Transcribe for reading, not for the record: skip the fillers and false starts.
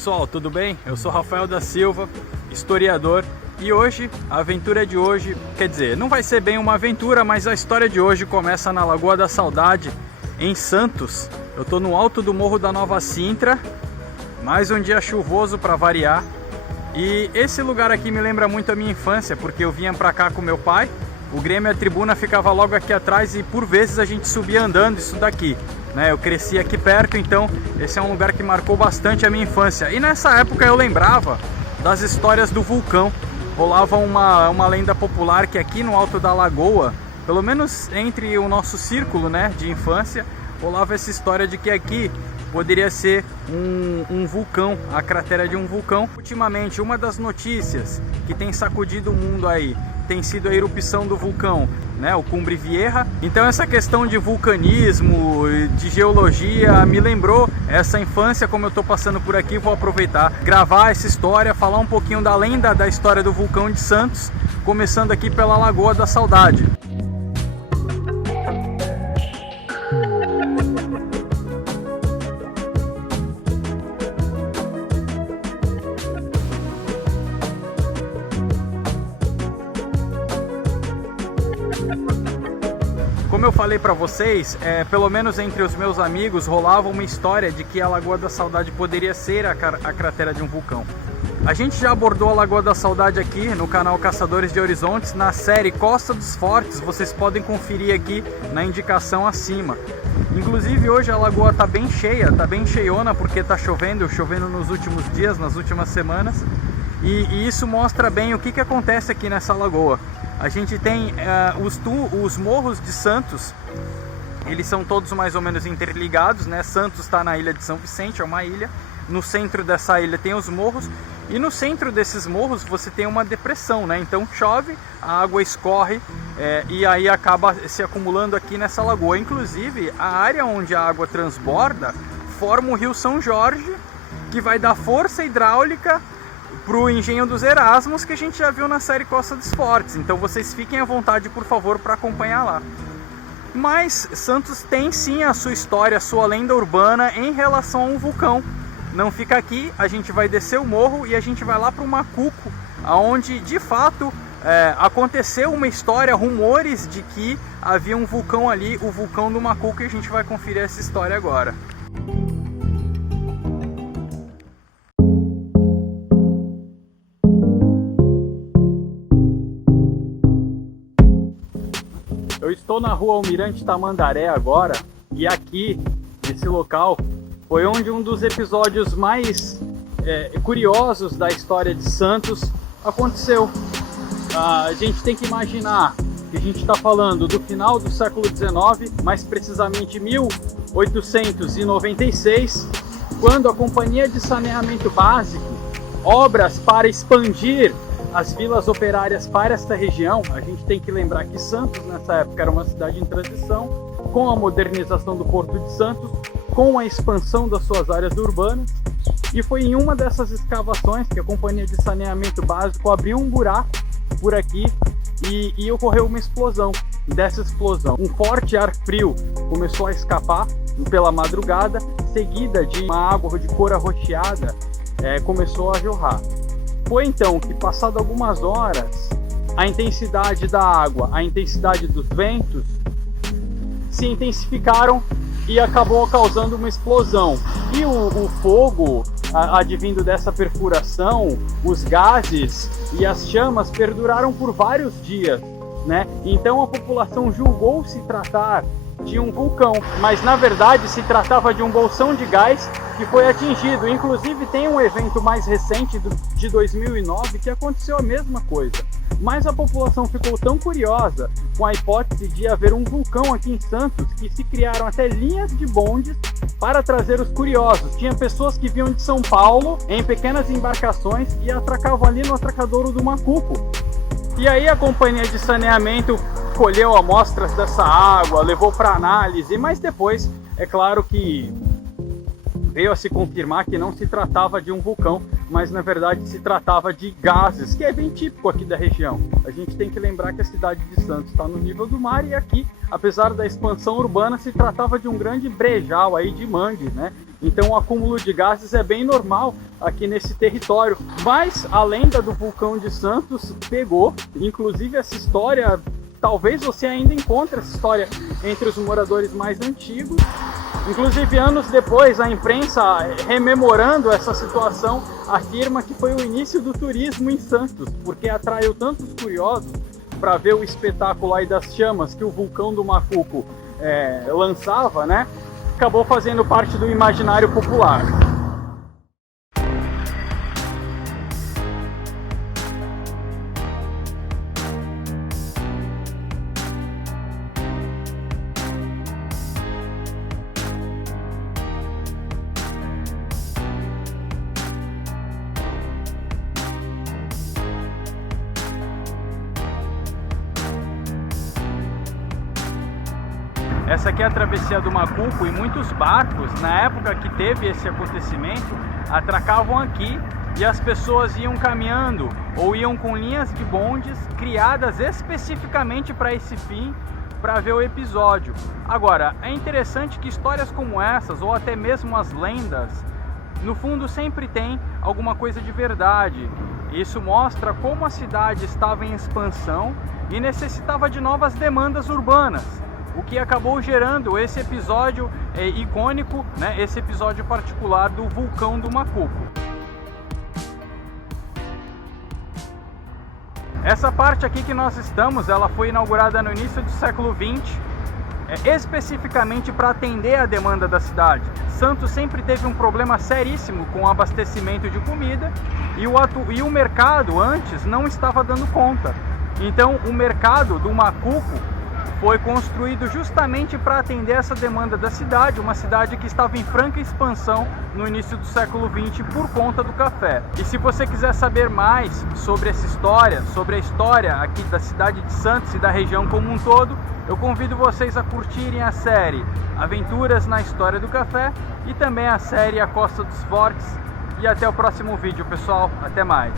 pessoal, tudo bem? Eu sou Rafael da Silva, historiador, e hoje, a aventura de hoje, quer dizer, não vai ser bem uma aventura, mas a história de hoje começa na Lagoa da Saudade, em Santos. Eu tô no alto do Morro da Nova Sintra, mais um dia chuvoso para variar. E esse lugar aqui me lembra muito a minha infância, porque eu vinha pra cá com meu pai, o Grêmio e a tribuna ficava logo aqui atrás e por vezes a gente subia andando isso daqui. Eu cresci aqui perto, então esse é um lugar que marcou bastante a minha infância. E nessa época eu lembrava das histórias do vulcão. Rolava uma lenda popular que aqui no alto da lagoa, pelo menos entre o nosso círculo de infância, rolava essa história de que aqui poderia ser um vulcão, a cratera de um vulcão. Ultimamente, uma das notícias que tem sacudido o mundo aí tem sido a erupção do vulcão, o Cumbre Vieja. Então essa questão de vulcanismo, de geologia, me lembrou essa infância. Como eu estou passando por aqui, vou aproveitar, gravar essa história, falar um pouquinho da lenda da história do vulcão de Santos, começando aqui pela Lagoa da Saudade. Como eu falei para vocês, pelo menos entre os meus amigos rolava uma história de que a Lagoa da Saudade poderia ser a cratera de um vulcão. A gente já abordou a Lagoa da Saudade aqui no canal Caçadores de Horizontes, na série Costa dos Fortes. Vocês podem conferir aqui na indicação acima. Inclusive hoje a lagoa tá bem cheia, tá bem cheiona, porque tá chovendo nos últimos dias, nas últimas semanas. E isso mostra bem o que acontece aqui nessa lagoa. A gente tem os morros de Santos, eles são todos mais ou menos interligados, Santos está na ilha de São Vicente, é uma ilha. No centro dessa ilha tem os morros, e no centro desses morros você tem uma depressão, Então chove, a água escorre e aí acaba se acumulando aqui nessa lagoa. Inclusive, a área onde a água transborda forma o Rio São Jorge, que vai dar força hidráulica para o Engenho dos Erasmos, que a gente já viu na série Costa dos Fortes. Então vocês fiquem à vontade, por favor, para acompanhar lá. Mas Santos tem sim a sua história, a sua lenda urbana em relação a um vulcão. Não fica aqui, a gente vai descer o morro e a gente vai lá para o Macuco, onde de fato aconteceu uma história, rumores de que havia um vulcão ali, o vulcão do Macuco, e a gente vai conferir essa história agora. Eu estou na rua Almirante Tamandaré agora, e aqui, nesse local, foi onde um dos episódios mais curiosos da história de Santos aconteceu. A gente tem que imaginar que a gente está falando do final do século XIX, mais precisamente 1896, quando a Companhia de Saneamento Básico, obras para expandir as vilas operárias para esta região. A gente tem que lembrar que Santos nessa época era uma cidade em transição, com a modernização do Porto de Santos, com a expansão das suas áreas urbanas, e foi em uma dessas escavações que a Companhia de Saneamento Básico abriu um buraco por aqui e ocorreu uma explosão. Dessa explosão, um forte ar frio começou a escapar pela madrugada, seguida de uma água de cor arroxeada começou a jorrar. Foi então que, passado algumas horas, a intensidade da água, a intensidade dos ventos se intensificaram e acabou causando uma explosão. E o fogo, advindo dessa perfuração, os gases e as chamas perduraram por vários dias, Então a população julgou se tratar de um vulcão, mas na verdade se tratava de um bolsão de gás que foi atingido. Inclusive tem um evento mais recente de 2009 que aconteceu a mesma coisa, mas a população ficou tão curiosa com a hipótese de haver um vulcão aqui em Santos que se criaram até linhas de bondes para trazer os curiosos. Tinha pessoas que vinham de São Paulo em pequenas embarcações e atracavam ali no atracadouro do Macuco. E aí a Companhia de Saneamento colheu amostras dessa água, levou para análise, mas depois, é claro que veio a se confirmar que não se tratava de um vulcão, mas na verdade se tratava de gases, que é bem típico aqui da região. A gente tem que lembrar que a cidade de Santos está no nível do mar e aqui, apesar da expansão urbana, se tratava de um grande brejal aí de mangue, né? Então o acúmulo de gases é bem normal aqui nesse território. Mas a lenda do vulcão de Santos pegou, inclusive essa história, talvez você ainda encontre essa história entre os moradores mais antigos. Inclusive, anos depois, a imprensa, rememorando essa situação, afirma que foi o início do turismo em Santos, porque atraiu tantos curiosos para ver o espetáculo aí das chamas que o vulcão do Macuco lançava, né? Acabou fazendo parte do imaginário popular. Essa aqui é a travessia do Macuco e muitos barcos, na época que teve esse acontecimento, atracavam aqui e as pessoas iam caminhando ou iam com linhas de bondes criadas especificamente para esse fim, para ver o episódio. Agora, é interessante que histórias como essas, ou até mesmo as lendas, no fundo sempre tem alguma coisa de verdade. Isso mostra como a cidade estava em expansão e necessitava de novas demandas urbanas, o que acabou gerando esse episódio icônico, né? Esse episódio particular do vulcão do Macuco. Essa parte aqui que nós estamos, ela foi inaugurada no início do século XX, especificamente para atender a demanda da cidade. Santos sempre teve um problema seríssimo com o abastecimento de comida e o mercado antes não estava dando conta. Então o mercado do Macuco foi construído justamente para atender essa demanda da cidade, uma cidade que estava em franca expansão no início do século XX por conta do café. E se você quiser saber mais sobre essa história, sobre a história aqui da cidade de Santos e da região como um todo, eu convido vocês a curtirem a série Aventuras na História do Café e também a série A Costa dos Fortes. E até o próximo vídeo, pessoal. Até mais!